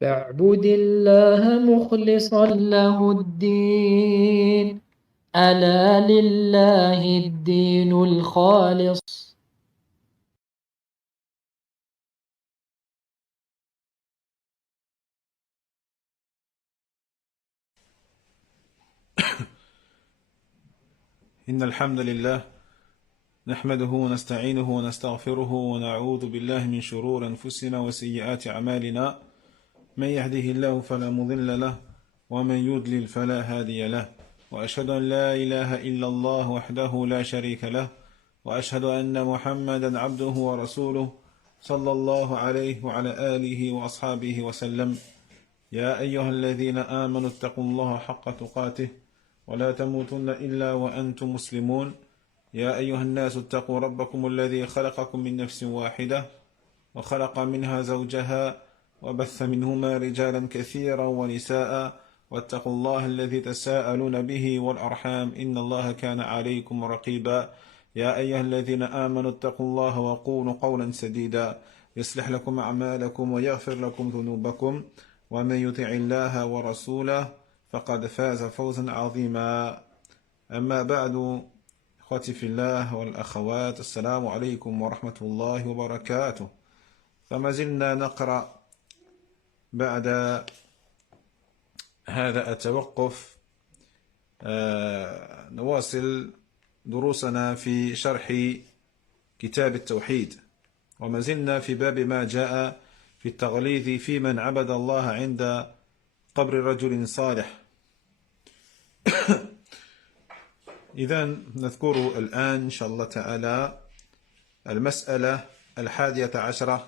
فاعبد الله مخلصا له الدين ألا لله الدين الخالص. إن الحمد لله نحمده ونستعينه ونستغفره ونعوذ بالله من شرور أنفسنا وسيئات أعمالنا. من يهده الله فلا مضل له ومن يضلل فلا هادي له، وأشهد أن لا إله إلا الله وحده لا شريك له، وأشهد أن محمدا عبده ورسوله صلى الله عليه وعلى آله وأصحابه وسلم. يا أيها الذين آمنوا اتقوا الله حق تقاته ولا تموتن إلا وأنتم مسلمون. يا أيها الناس اتقوا ربكم الذي خلقكم من نفس واحدة وخلق منها زوجها وبث منهما رجالا كثيرا ونساء، واتقوا الله الذي تساءلون به والأرحام إن الله كان عليكم رقيبا. يا أيها الذين آمنوا اتقوا الله وقولوا قولا سديدا يصلح لكم أعمالكم ويغفر لكم ذنوبكم، ومن يطع الله ورسوله فقد فاز فوزا عظيما. أما بعد، أخوتي في الله والأخوات، السلام عليكم ورحمة الله وبركاته. فما زلنا نقرأ بعد هذا التوقف، نواصل دروسنا في شرح كتاب التوحيد، وما زلنا في باب ما جاء في التغليظ في من عبد الله عند قبر رجل صالح. إذن نذكر الآن إن شاء الله تعالى المسألة 11،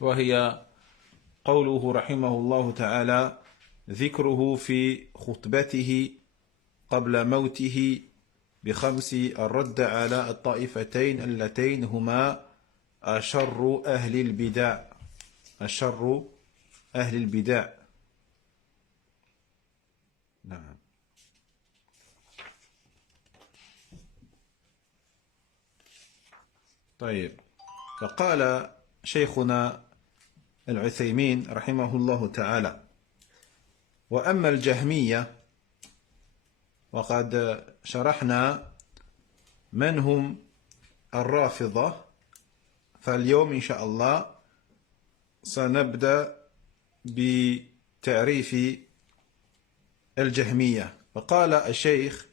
وهي قوله رحمه الله تعالى ذكره في خطبته قبل موته بخمس الرد على الطائفتين اللتين هما أشر أهل البدع. أشر أهل البدع. نعم. طيب، فقال شيخنا العثيمين رحمه الله تعالى: وأما الجهمية، وقد شرحنا من هم الرافضة، فاليوم إن شاء الله سنبدأ بتعريف الجهمية. فقال الشيخ: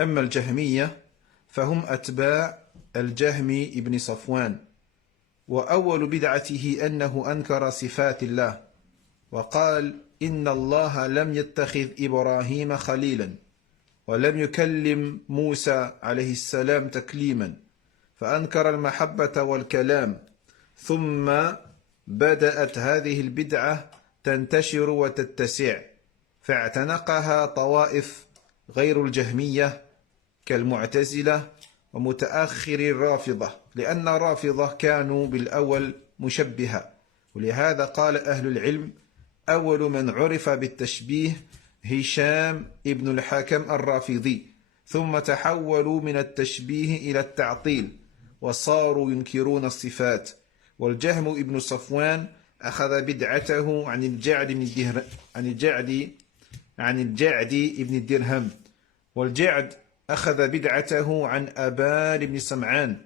أما الجهمية فهم أتباع الجهم ابن صفوان، وأول بدعته أنه أنكر صفات الله وقال إن الله لم يتخذ إبراهيم خليلا ولم يكلم موسى عليه السلام تكليما، فأنكر المحبة والكلام. ثم بدأت هذه البدعة تنتشر وتتسع، فاعتنقها طوائف غير الجهمية كالمعتزلة ومتأخر الرافضة، لأن الرافضة كانوا بالأول مشبهة. ولهذا قال أهل العلم: أول من عرف بالتشبيه هشام ابن الحكم الرافضي، ثم تحولوا من التشبيه إلى التعطيل وصاروا ينكرون الصفات. والجهم ابن صفوان أخذ بدعته عن الجعد ابن الدرهم، والجعد أخذ بدعته عن أبان بن سمعان،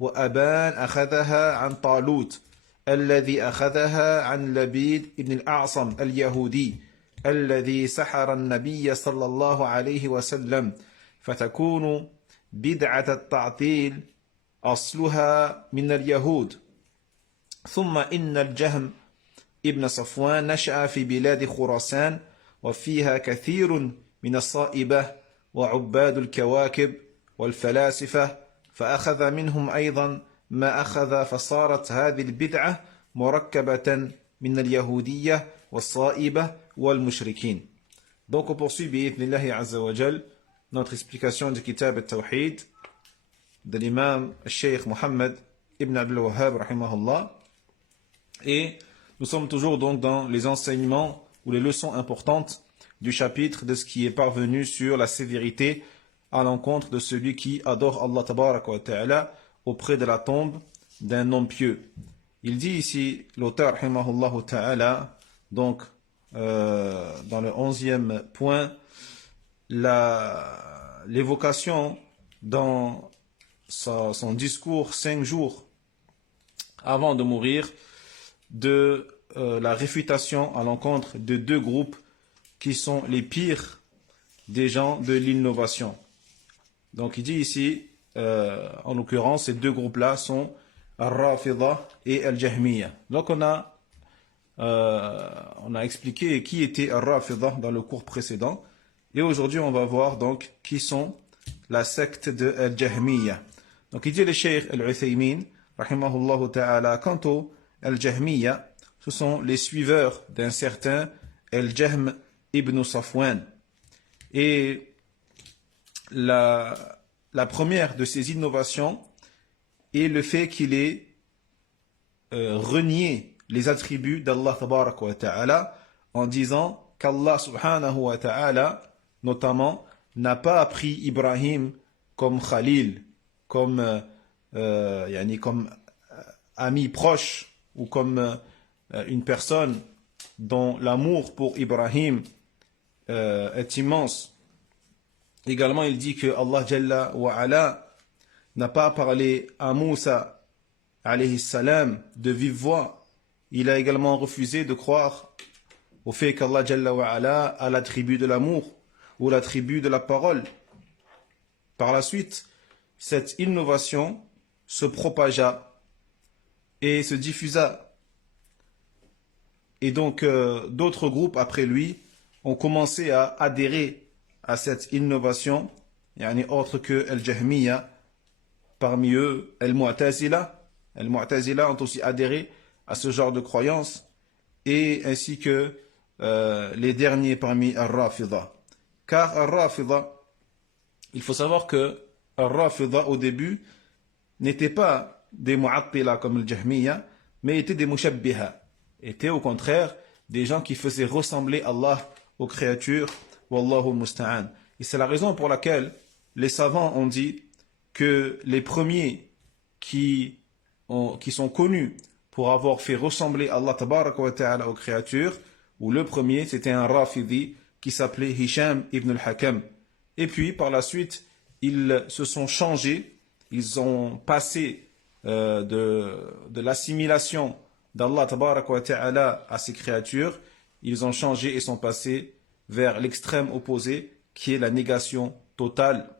وأبان أخذها عن طالوت الذي أخذها عن لبيد بن الأعصم اليهودي الذي سحر النبي صلى الله عليه وسلم. فتكون بدعة التعطيل أصلها من اليهود. ثم إن الجهم ابن صفوان نشأ في بلاد خراسان، وفيها كثير من الصائبة وعباد الكواكب والفلاسفة، فأخذ منهم أيضا ما أخذ، فصارت هذه البدعة مركبة من اليهودية والصائبة والمشركين. Donc on poursuit bi'idhnillahi azza wa jal notre explication du Kitab al-Tawhid de l'imam Cheikh Mohammed ibn Abdul Wahhab rahimahullah. Et nous sommes toujours donc dans les enseignements ou les leçons importantes du chapitre de ce qui est parvenu sur la sévérité à l'encontre de celui qui adore Allah tabaraka wa ta'ala auprès de la tombe d'un homme pieux. Il dit ici, l'auteur, rahimahullah ta'ala, donc, dans le 11e point, l'évocation dans son discours 5 jours avant de mourir de la réfutation à l'encontre de 2 groupes qui sont les pires des gens de l'innovation. Donc il dit ici, en l'occurrence, ces 2 groupes-là sont Al-Rafida et Al-Jahmiya. Donc on a expliqué qui était Al-Rafida dans le cours précédent. Et aujourd'hui, on va voir donc qui sont la secte de Al-Jahmiya. Donc il dit le Cheikh Al-Uthaymin, rahimahullah ta'ala, quant au Al-Jahmiya, ce sont les suiveurs d'un certain Al-Jahm ibn Safwan. Et la première de ces innovations est le fait qu'il ait renié les attributs d'Allah tabaraka wa ta'ala en disant qu'Allah subhanahu wa ta'ala notamment n'a pas appris Ibrahim comme Khalil, comme ami proche ou comme une personne dont l'amour pour Ibrahim est immense. Également, il dit que Allah Jalla wa Ala n'a pas parlé à Moussa alayhi salam de vive voix. Il a également refusé de croire au fait qu'Allah Jalla wa Ala a l'attribut de l'amour ou l'attribut de la parole. Par la suite, cette innovation se propagea et se diffusa. Et donc, d'autres groupes après lui ont commencé à adhérer à cette innovation, autre que Al-Jahmiya, parmi eux, Al-Mu'tazila. Al-Mu'tazila ont aussi adhéré à ce genre de croyances, et ainsi que les derniers parmi Al-Rafida. Car Al-Rafida, il faut savoir que Al-Rafida au début n'étaient pas des Mu'attila comme Al-Jahmiya, mais étaient des Mushabbiha, étaient au contraire des gens qui faisaient ressembler Allah aux créatures. Wallahu musta'an. Et c'est la raison pour laquelle les savants ont dit que les premiers qui sont connus pour avoir fait ressembler Allah tabaraka wa ta'ala aux créatures, ou le premier, c'était un Rafidi qui s'appelait Hisham ibn al-Hakam. Et puis, par la suite, ils se sont changés, ils ont passé de l'assimilation d'Allah tabaraka wa ta'ala à ses créatures, ils ont changé et sont passés vers l'extrême opposé, qui est la négation totale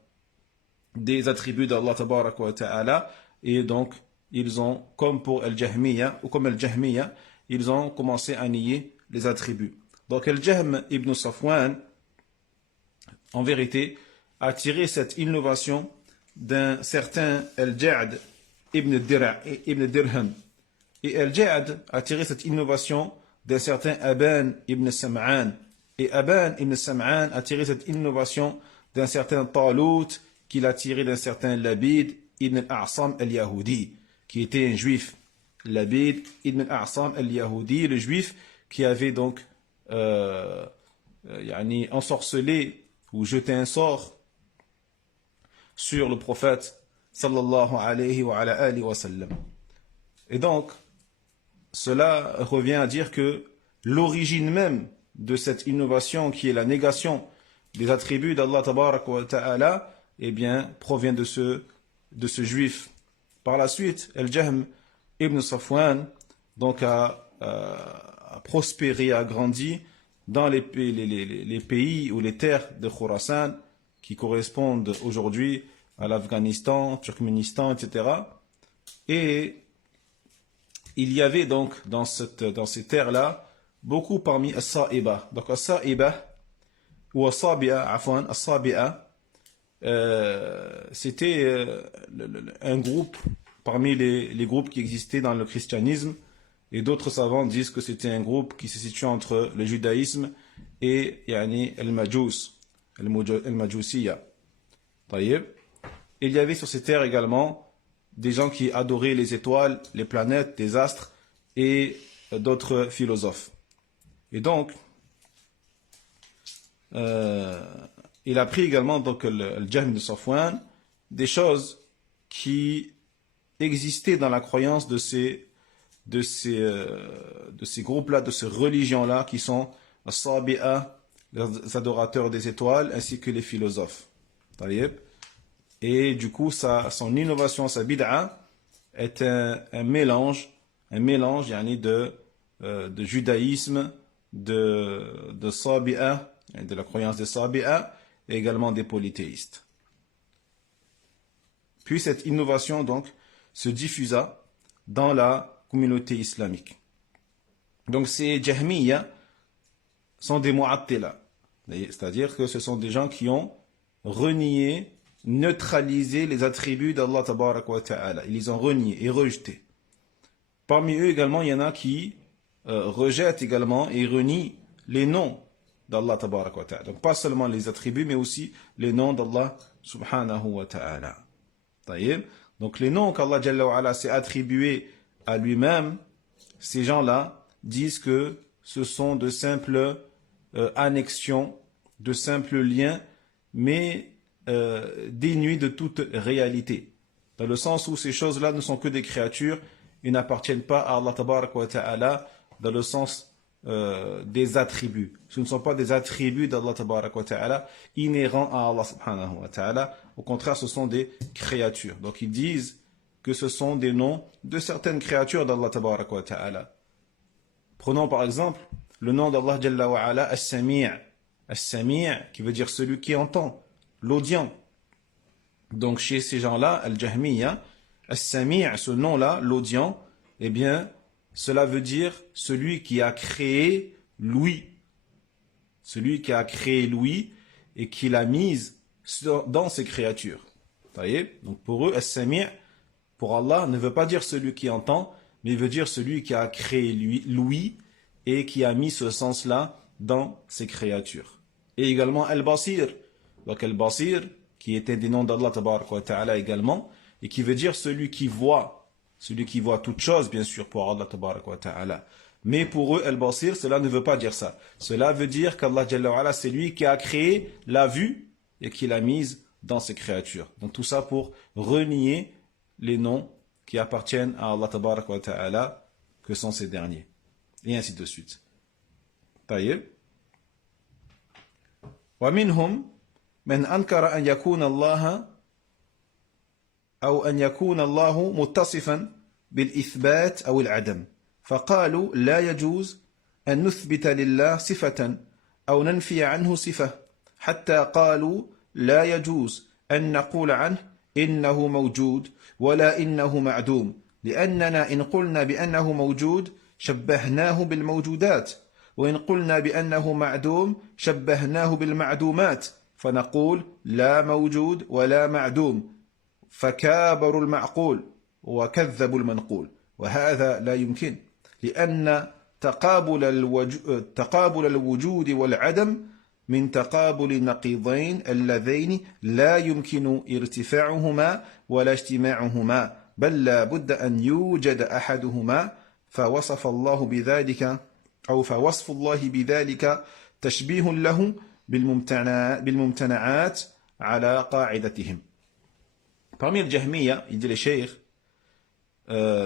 des attributs d'Allah tabaraka wa ta'ala. Et donc, ils ont, comme pour Al-Jahmiya, ou comme Al-Jahmiya, ils ont commencé à nier les attributs. Donc, Al-Jahm ibn Safwan, en vérité, a tiré cette innovation d'un certain Al-Ja'd ibn Dirham. Et Al-Ja'd a tiré cette innovation d'un certain Aban ibn Sam'an. Et Aban ibn Sam'an a tiré cette innovation d'un certain Talut, qu'il a tiré d'un certain Labid ibn al-A'sam al-Yahudi, qui était un juif. Labid ibn al-A'sam al-Yahudi, le juif qui avait donc ensorcelé ou jeté un sort sur le prophète sallallahu alayhi wa sallam. Et donc, cela revient à dire que l'origine même de cette innovation qui est la négation des attributs d'Allah tabaraka wa ta'ala, eh bien, provient de ce juif. Par la suite, Al-Jahm ibn Safwan donc a prospéré, a grandi dans les pays ou les terres de Khurasan qui correspondent aujourd'hui à l'Afghanistan, Turkménistan, etc. Et il y avait donc dans ces terres-là beaucoup parmi As-Sa'iba. Donc As-Sa'iba ou As-Sabi'a, As-Sabi'a, c'était un groupe parmi les groupes qui existaient dans le christianisme, et d'autres savants disent que c'était un groupe qui se situe entre le judaïsme et al-Majus, al-Majusiyya. Il y avait sur ces terres également des gens qui adoraient les étoiles, les planètes, les astres et d'autres philosophes. Et donc, il a pris également donc le Jahm de Safwan des choses qui existaient dans la croyance de ces de ces groupes-là, de ces religions-là, qui sont as-Sabi'a, les adorateurs des étoiles, ainsi que les philosophes. Et du coup, son innovation, sa bid'a, est un mélange yani de judaïsme, de Sabi'a, de la croyance des Sabi'a, et également des polythéistes. Puis cette innovation, donc, se diffusa dans la communauté islamique. Donc ces Jahmiya sont des Mu'attila, c'est-à-dire que ce sont des gens qui ont renié, neutralisé les attributs d'Allah Tabaraka wa Ta'ala. Ils les ont reniés et rejetés. Parmi eux également, il y en a qui rejettent également et renient les noms d'Allah Tabaraka wa Ta'ala. Donc pas seulement les attributs, mais aussi les noms d'Allah Subhanahu wa Ta'ala. Donc les noms qu'Allah Jalla wa Ala s'est attribués à lui-même, ces gens-là disent que ce sont de simples annexions, de simples liens, mais dénués de toute réalité. Dans le sens où ces choses-là ne sont que des créatures, ils n'appartiennent pas à Allah Tabaraka wa Ta'ala dans le sens des attributs. Ce ne sont pas des attributs d'Allah Tabaraka wa Ta'ala inhérents à Allah Subhanahu wa Ta'ala. Au contraire, ce sont des créatures. Donc ils disent que ce sont des noms de certaines créatures d'Allah Tabaraka wa Ta'ala. Prenons par exemple le nom d'Allah Jalla wa Ala, As-Sami'. As-Sami' qui veut dire celui qui entend, l'audient. Donc chez ces gens-là, Al-Jahmiya, As-Sami', ce nom-là, l'audient, eh bien, cela veut dire celui qui a créé l'ouïe. Celui qui a créé l'ouïe et qui l'a mise dans ses créatures. Vous voyez? Donc pour eux, As-Sami', pour Allah, ne veut pas dire celui qui entend, mais il veut dire celui qui a créé l'ouïe et qui a mis ce sens-là dans ses créatures. Et également Al-Basir. Donc Al-Basir, qui était des noms d'Allah Tabaraka wa Ta'ala également, et qui veut dire celui qui voit toute chose, bien sûr, pour Allah Tabaraka wa Ta'ala. Mais pour eux, Al-Basir, cela ne veut pas dire ça. Cela veut dire qu'Allah Jalla wa Ala, c'est lui qui a créé la vue et qui l'a mise dans ses créatures. Donc tout ça pour renier les noms qui appartiennent à Allah Tabaraka wa Ta'ala, que sont ces derniers. Et ainsi de suite. طيب. ومنهم من أنكر أن يكون الله أو أن يكون الله متصفا بالإثبات أو العدم فقالوا لا يجوز أن نثبت لله صفة أو ننفي عنه صفة حتى قالوا لا يجوز أن نقول عنه إنه موجود ولا إنه معدوم لأننا إن قلنا بأنه موجود شبهناه بالموجودات وإن قلنا بأنه معدوم شبهناه بالمعدومات فنقول لا موجود ولا معدوم فكابروا المعقول وكذبوا المنقول وهذا لا يمكن لأن تقابل الوجود والعدم من تقابل النقيضين اللذين لا يمكن ارتفاعهما ولا اجتماعهما بل لا بد أن يوجد أحدهما فوصف الله بذلك أو فوصف الله بذلك تشبيه له بالممتنعات على قاعدتهم. Parmi les Jahmiya, il dit les cheikhs,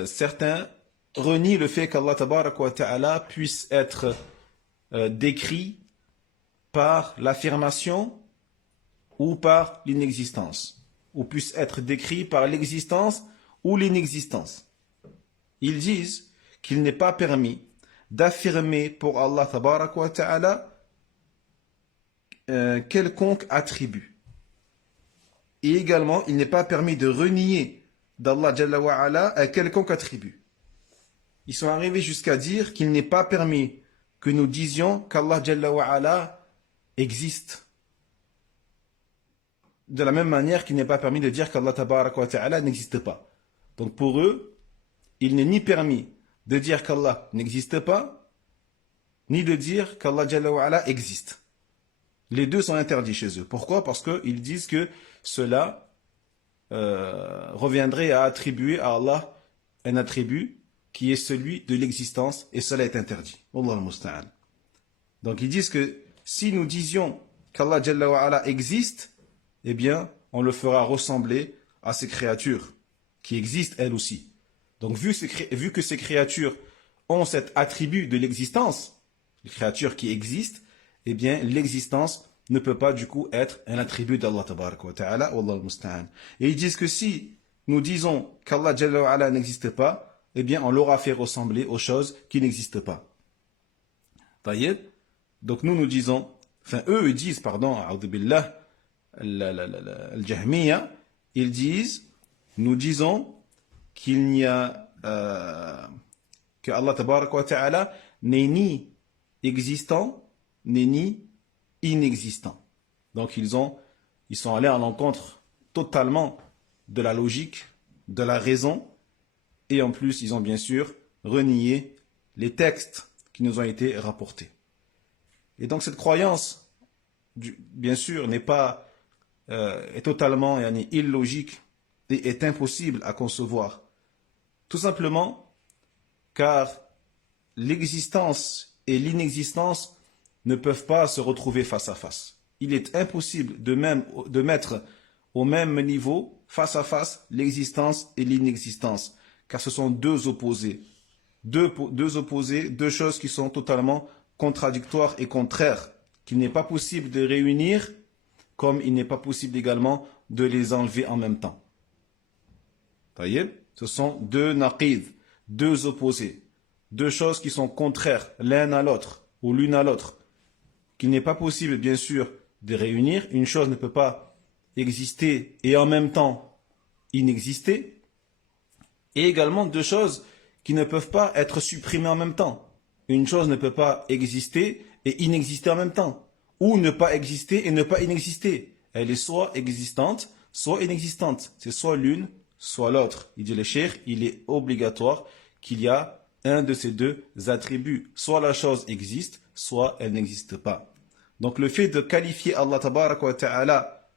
certains renient le fait qu'Allah Tabaraka wa Ta'ala puisse être décrit par l'affirmation ou par l'inexistence, ou puisse être décrit par l'existence ou l'inexistence. Ils disent qu'il n'est pas permis d'affirmer pour Allah Tabaraka wa Ta'ala quelconque attribut. Et également, il n'est pas permis de renier d'Allah Jalla wa Ala un quelconque attribut. Ils sont arrivés jusqu'à dire qu'il n'est pas permis que nous disions qu'Allah Jalla wa Ala existe. De la même manière qu'il n'est pas permis de dire qu'Allah Tabaraka wa Ta'ala n'existe pas. Donc pour eux, il n'est ni permis de dire qu'Allah n'existe pas, ni de dire qu'Allah Jalla wa Ala existe. Les deux sont interdits chez eux. Pourquoi? Parce qu'ils disent que cela reviendrait à attribuer à Allah un attribut qui est celui de l'existence, et cela est interdit. Wallahu al-musta'an. Donc ils disent que si nous disions qu'Allah Jalla wa Ala existe, eh bien, on le fera ressembler à ces créatures qui existent elles aussi. Donc vu que ces créatures ont cet attribut de l'existence, les créatures qui existent, eh bien l'existence ne peut pas du coup être un attribut d'Allah tabaraka wa ta'ala, wallahu musta'an. Et ils disent que si nous disons qu'Allah Jalla wa ala n'existe pas, eh bien on l'aura fait ressembler aux choses qui n'existent pas. Taïeb. Donc nous disons, enfin eux ils disent, pardon, a'udhu billah, al-Jahmiya, ils disent, nous disons qu'il n'y a que Allah tabaraka wa ta'ala n'est ni existant, n'est ni inexistant. Donc ils sont allés à l'encontre totalement de la logique, de la raison, et en plus ils ont bien sûr renié les textes qui nous ont été rapportés. Et donc cette croyance, bien sûr, est totalement illogique et est impossible à concevoir. Tout simplement car l'existence et l'inexistence ne peuvent pas se retrouver face à face. Il est impossible de mettre au même niveau, face à face, l'existence et l'inexistence, car ce sont deux opposés. Deux opposés, deux choses qui sont totalement contradictoires et contraires, qu'il n'est pas possible de réunir, comme il n'est pas possible également de les enlever en même temps. Taïeb, ce sont deux naqid, deux opposés, deux choses qui sont contraires l'un à l'autre, ou l'une à l'autre, qu'il n'est pas possible, bien sûr, de réunir. Une chose ne peut pas exister et en même temps inexister. Et également deux choses qui ne peuvent pas être supprimées en même temps. Une chose ne peut pas exister et inexister en même temps. Ou ne pas exister et ne pas inexister. Elle est soit existante, soit inexistante. C'est soit l'une, soit l'autre. Il dit le cheikh, il est obligatoire qu'il y a un de ces deux attributs. Soit la chose existe, soit elle n'existe pas. Donc le fait de qualifier Allah tabaraka wa ta'ala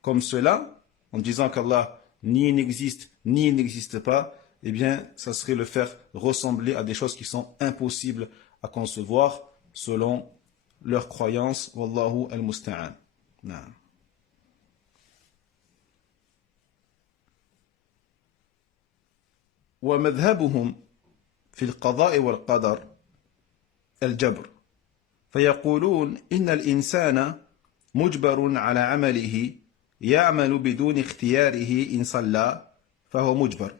comme cela, en disant qu'Allah ni n'existe, ni n'existe pas, eh bien, ça serait le faire ressembler à des choses qui sont impossibles à concevoir selon leur croyance. Wallahu al-musta'an. Naam. ومذهبهم في القضاء والقدر الجبر فيقولون إن الإنسان مجبر على عمله يعمل بدون اختياره إن صلى فهو مجبر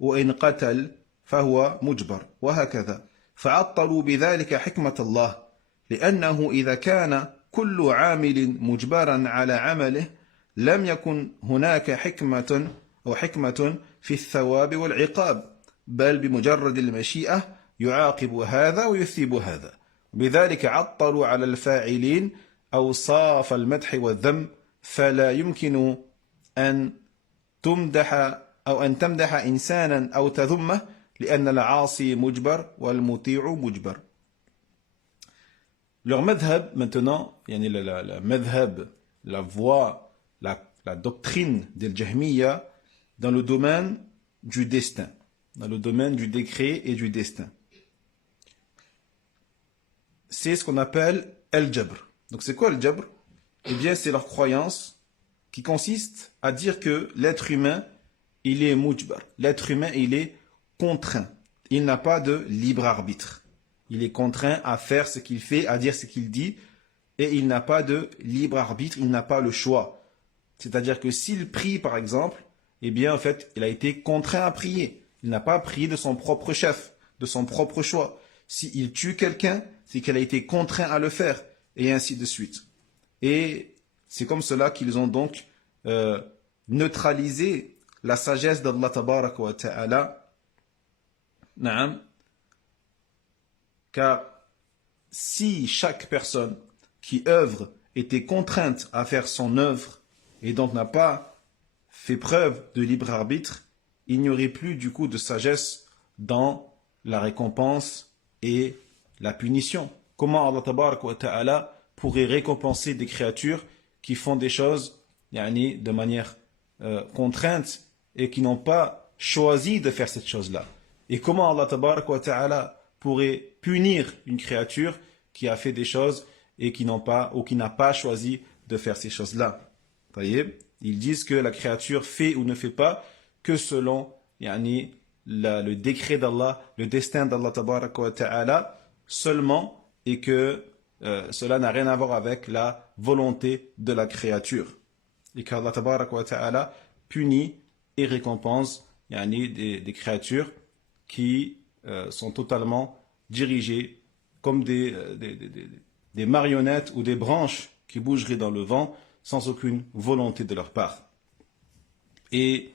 وإن قتل فهو مجبر وهكذا فعطلوا بذلك حكمة الله لأنه إذا كان كل عامل مجبرا على عمله لم يكن هناك حكمة في الثواب والعقاب بل بمجرد المشيئة يعاقب هذا ويثيب هذا بذلك عطلوا على الفاعلين أوصاف المدح والذم فلا يمكن أن تمدح إنسانا أو تذمه لأن العاصي مجبر والمطيع مجبر. Leur madhab maintenant, la madhab, la voie, la doctrine del Jahmiya dans le domaine du destin, dans le domaine du décret et du destin. C'est ce qu'on appelle al-Jabr. Donc c'est quoi al-Jabr? Eh bien c'est leur croyance qui consiste à dire que l'être humain, il est mujbar. L'être humain, il est contraint. Il n'a pas de libre arbitre. Il est contraint à faire ce qu'il fait, à dire ce qu'il dit, et il n'a pas de libre arbitre, il n'a pas le choix. C'est-à-dire que s'il prie, par exemple, eh bien, en fait, il a été contraint à prier. Il n'a pas prié de son propre chef, de son propre choix. S'il tue quelqu'un, c'est qu'il a été contraint à le faire, et ainsi de suite. Et c'est comme cela qu'ils ont donc neutralisé la sagesse d'Allah tabaraka wa ta'ala. Naam. Car si chaque personne qui œuvre était contrainte à faire son œuvre et donc n'a pas fait preuve de libre arbitre, il n'y aurait plus du coup de sagesse dans la récompense et la punition. Comment Allah tabaraka wa ta'ala pourrait récompenser des créatures qui font des choses de manière contrainte et qui n'ont pas choisi de faire cette chose-là? Et comment Allah tabaraka wa ta'ala pourrait punir une créature qui a fait des choses et qui n'a pas choisi de faire ces choses-là? Ils disent que la créature fait ou ne fait pas que selon le décret d'Allah, le destin d'Allah tabaraka wa ta'ala seulement, et que cela n'a rien à voir avec la volonté de la créature. Et qu'Allah tabaraka wa ta'ala punit et récompense des créatures qui sont totalement dirigées comme des marionnettes ou des branches qui bougeraient dans le vent sans aucune volonté de leur part. Et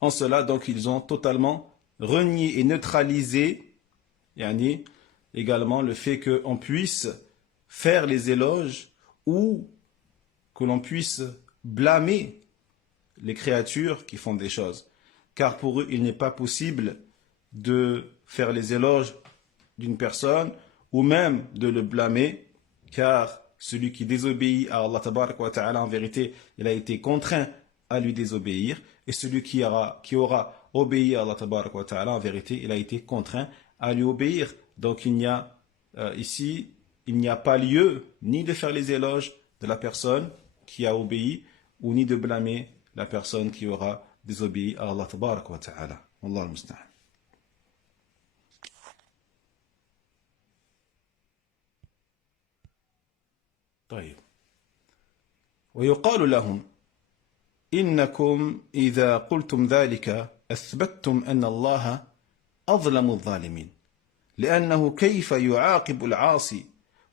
en cela, donc, ils ont totalement renié et neutralisé également le fait qu'on puisse faire les éloges ou que l'on puisse blâmer les créatures qui font des choses. Car pour eux, il n'est pas possible de faire les éloges d'une personne ou même de le blâmer, car celui qui désobéit à Allah tabaraka wa ta'ala, en vérité, il a été contraint à lui désobéir, et celui qui aura obéi à Allah tabaraka wa ta'ala, en vérité, il a été contraint à lui obéir. Donc il n'y a ici, il n'y a pas lieu ni de faire les éloges de la personne qui a obéi, ou ni de blâmer la personne qui aura désobéi à Allah tabaraka wa ta'ala. Wallahu al-musta'an. طيب. ويقال لهم إنكم إذا قلتم ذلك أثبتتم أن الله أظلم الظالمين، لأنه كيف يعاقب العاصي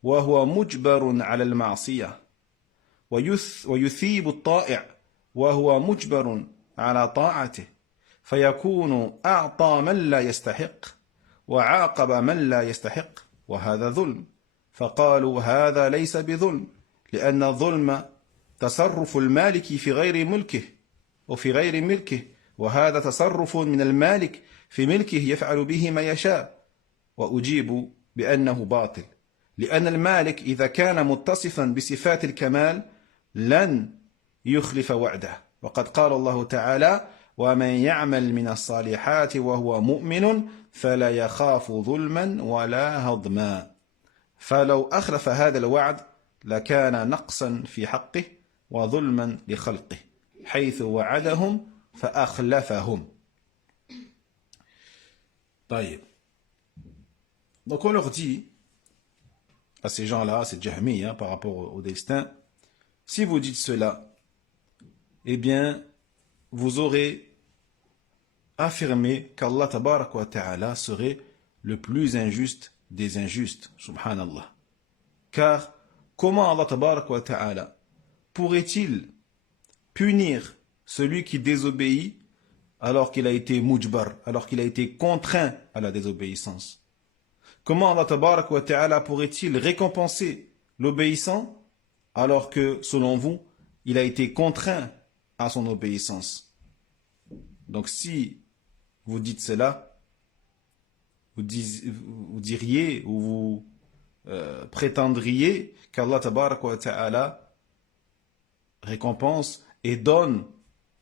وهو مجبر على المعصية، ويثيب الطائع وهو مجبر على طاعته، فيكون أعطى من لا يستحق وعاقب من لا يستحق، وهذا ظلم. فقالوا هذا ليس بظلم، لأن الظلم تصرف المالك في غير ملكه وفي غير ملكه، وهذا تصرف من المالك في ملكه يفعل به ما يشاء. وأجيب بأنه باطل، لأن المالك إذا كان متصفا بصفات الكمال لن يخلف وعده، وقد قال الله تعالى ومن يعمل من الصالحات وهو مؤمن فلا يخاف ظلما ولا هضما. فلو أخلف هذا الوعد لكان نقصا في حقه وظلما لخلقه حيث وعدهم فأخلفهم. طيب. Donc on leur dit à ces gens-là, ces Jahmi, par rapport au destin, si vous dites cela, eh bien vous aurez affirmé qu'Allah tabaraka wa ta'ala serait le plus injuste des injustes, subhanallah. Car comment Allah tabaraka wa ta'ala pourrait-il punir celui qui désobéit alors qu'il a été mujbar, alors qu'il a été contraint à la désobéissance? Comment Allah tabaraka wa ta'ala pourrait-il récompenser l'obéissant alors que, selon vous, il a été contraint à son obéissance? Donc si vous dites cela, vous diriez ou vous prétendriez qu'Allah tabaraka wa ta'ala récompense et donne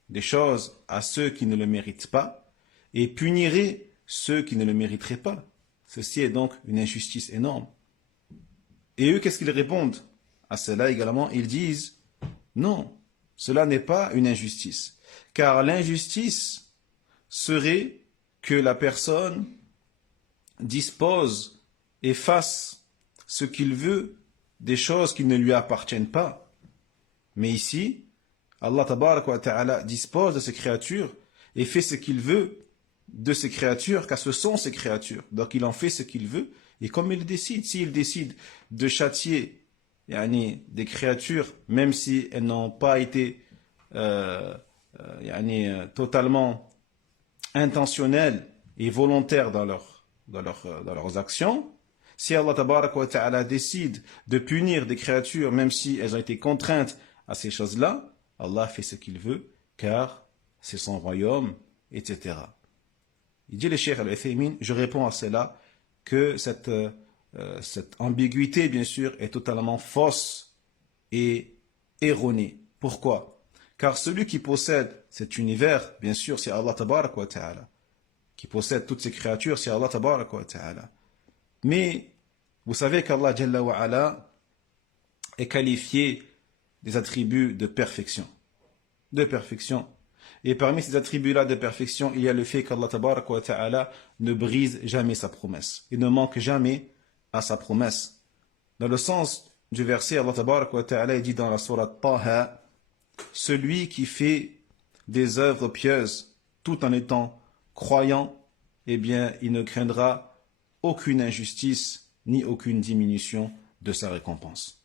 des choses à ceux qui ne le méritent pas et punirait ceux qui ne le mériteraient pas. Ceci est donc une injustice énorme. Et eux, qu'est-ce qu'ils répondent à cela également? Ils disent non, cela n'est pas une injustice, car l'injustice serait que la personne dispose et fasse ce qu'il veut des choses qui ne lui appartiennent pas. Mais ici, Allah tabaraka wa ta'ala dispose de ses créatures et fait ce qu'il veut de ces créatures, car ce sont ses créatures. Donc il en fait ce qu'il veut, et comme il décide, s'il décide de châtier des créatures, même si elles n'ont pas été totalement intentionnelles et volontaires dans leurs actions, si Allah tabaraka wa ta'ala décide de punir des créatures, même si elles ont été contraintes à ces choses-là, Allah fait ce qu'il veut, car c'est son royaume, etc. Il dit le Cheikh Al-Uthaymin, je réponds à cela, que cette ambiguïté, bien sûr, est totalement fausse et erronée. Pourquoi? Car celui qui possède cet univers, bien sûr, c'est Allah tabaraka wa ta'ala. Qui possède toutes ces créatures, c'est Allah tabaraka wa ta'ala. Mais vous savez qu'Allah Jalla wa Ala est qualifié des attributs de perfection. De perfection. Et parmi ces attributs-là de perfection, il y a le fait qu'Allah tabaraka wa ta'ala ne brise jamais sa promesse. Il ne manque jamais à sa promesse. Dans le sens du verset, Allah tabaraka wa ta'ala dit dans la sourate Taha, celui qui fait des œuvres pieuses tout en étant croyant, eh bien, il ne craindra aucune injustice ni aucune diminution de sa récompense.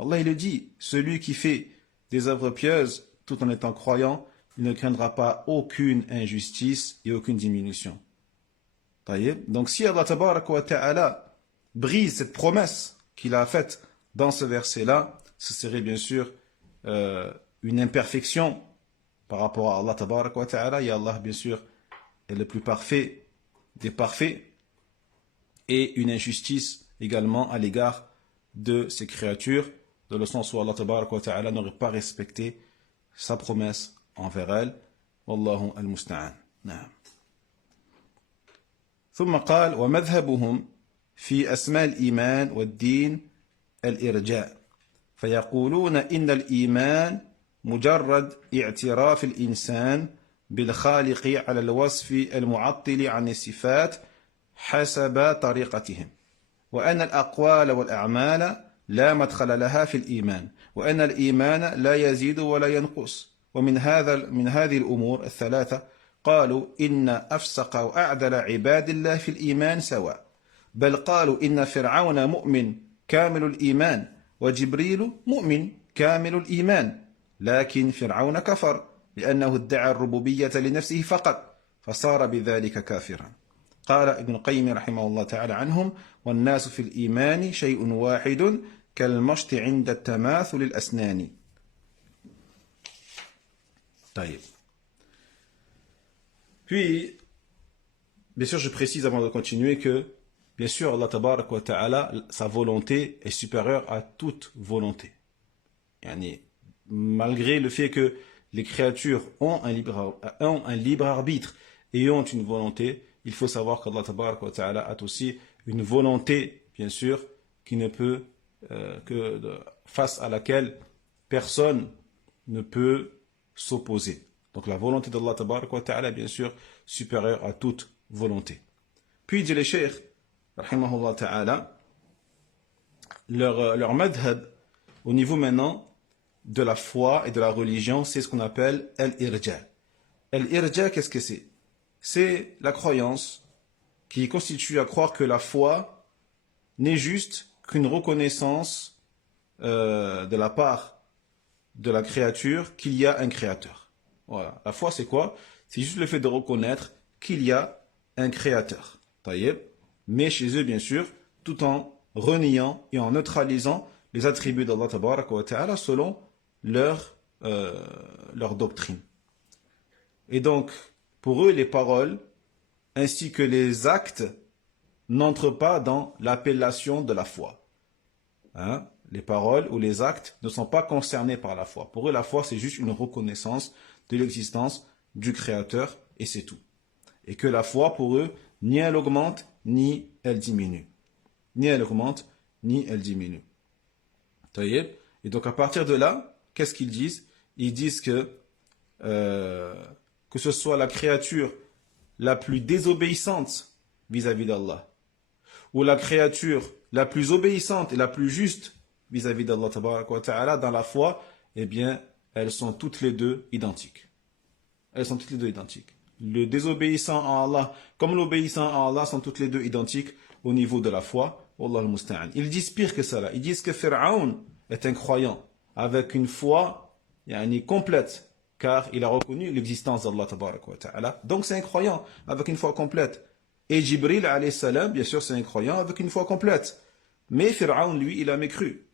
Allah il le dit, celui qui fait des œuvres pieuses tout en étant croyant, il ne craindra pas aucune injustice et aucune diminution. Donc si Allah tabaraka wa ta'ala brise cette promesse qu'il a faite dans ce verset-là, ce serait bien sûr une imperfection par rapport à Allah tabaraka wa ta'ala. Et Allah bien sûr est le plus parfait des parfaits, et une injustice également à l'égard de ses créatures, dans le sens où Allah tabaraka wa ta'ala n'aurait pas respecté sa promesse envers elles. Wallahu al-musta'an. Naam. ثم قال ومذهبهم في أسماء الإيمان والدين الإرجاء فيقولون إن الإيمان مجرد اعتراف الإنسان بالخالق على الوصف المعطل عن الصفات حسب طريقتهم وأن الأقوال والأعمال لا مدخل لها في الإيمان وأن الإيمان لا يزيد ولا ينقص ومن هذه الأمور الثلاثة قالوا إن أفسق وأعدل عباد الله في الإيمان سواء بل قالوا إن فرعون مؤمن كامل الإيمان وجبريل مؤمن كامل الإيمان لكن فرعون كفر لأنه ادعى الربوبية لنفسه فقط فصار بذلك كافرا قال ابن القيم رحمه الله تعالى عنهم والناس في الإيمان شيء واحد كالمشط عند التماثل الأسنان. طيب. Puis, bien sûr, je précise avant de continuer que, bien sûr, Allah tabaraka wa ta'ala, sa volonté est supérieure à toute volonté. Yani, malgré le fait que les créatures ont un libre arbitre et ont une volonté, il faut savoir qu'Allah tabaraka wa ta'ala a aussi une volonté, bien sûr, qui ne peut, face à laquelle personne ne peut s'opposer. Donc la volonté d'Allah tabaraka wa ta'ala est bien sûr supérieure à toute volonté. Puis dit les cheikhs, rahimahullah ta'ala, leur madhab au niveau maintenant de la foi et de la religion, c'est ce qu'on appelle al-irja. Al-irja, qu'est-ce que c'est? C'est la croyance qui constitue à croire que la foi n'est juste qu'une reconnaissance de la part de la créature qu'il y a un créateur. Voilà. La foi, c'est quoi? C'est juste le fait de reconnaître qu'il y a un créateur. Taïeb. Mais chez eux, bien sûr, tout en reniant et en neutralisant les attributs d'Allah tabaraka wa ta'ala selon leur doctrine. Et donc, pour eux, les paroles ainsi que les actes n'entrent pas dans l'appellation de la foi. Hein? Les paroles ou les actes ne sont pas concernés par la foi. Pour eux, la foi, c'est juste une reconnaissance de l'existence du Créateur, et c'est tout. Et que la foi, pour eux, ni elle augmente, ni elle diminue. Ni elle augmente, ni elle diminue. Et donc, à partir de là, qu'est-ce qu'ils disent? Ils disent que ce soit la créature la plus désobéissante vis-à-vis d'Allah, ou la créature la plus obéissante et la plus juste vis-à-vis d'Allah tabaraka wa ta'ala, dans la foi, eh bien, elles sont toutes les deux identiques. Elles sont toutes les deux identiques. Le désobéissant à Allah comme l'obéissant à Allah sont toutes les deux identiques au niveau de la foi. Wallah al-musta'an. Ils disent pire que ça là. Ils disent que Pharaon est un croyant avec une foi complète, car il a reconnu l'existence d'Allah tabaraka wa ta'ala. Donc c'est un croyant avec une foi complète. Et Jibril alayhi salam, bien sûr, c'est un croyant avec une foi complète. Mais Pharaon, lui, il a mécru.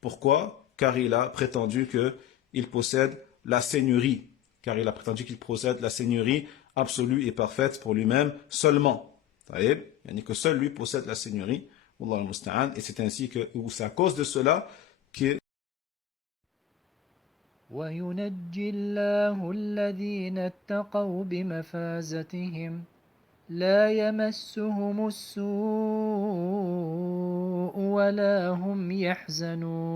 Pourquoi? Car il a prétendu qu'il possède la seigneurie. Car il a prétendu qu'il possède la seigneurie absolue et parfaite pour lui-même seulement. Que seul lui possède la seigneurie. Wallah al-musta'an. Et c'est ainsi que, ou c'est à cause de cela que وينجي الله الذين اتقوا بمفازتهم لا يمسهم السوء ولا هم يحزنون.